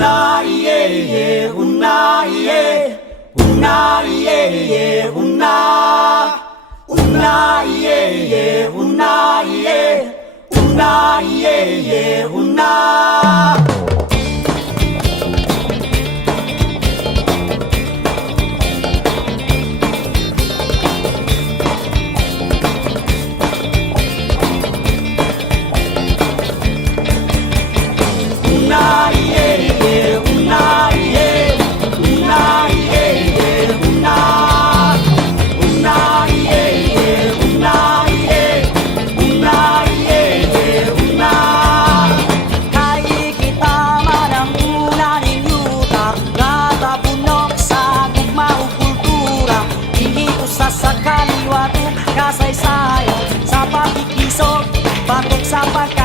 Una iye ye, una iye, una iye ye, una iye ye, una iye, una iye ye, una. Kasaysayan sa pakikisok, batok sa pagkakas.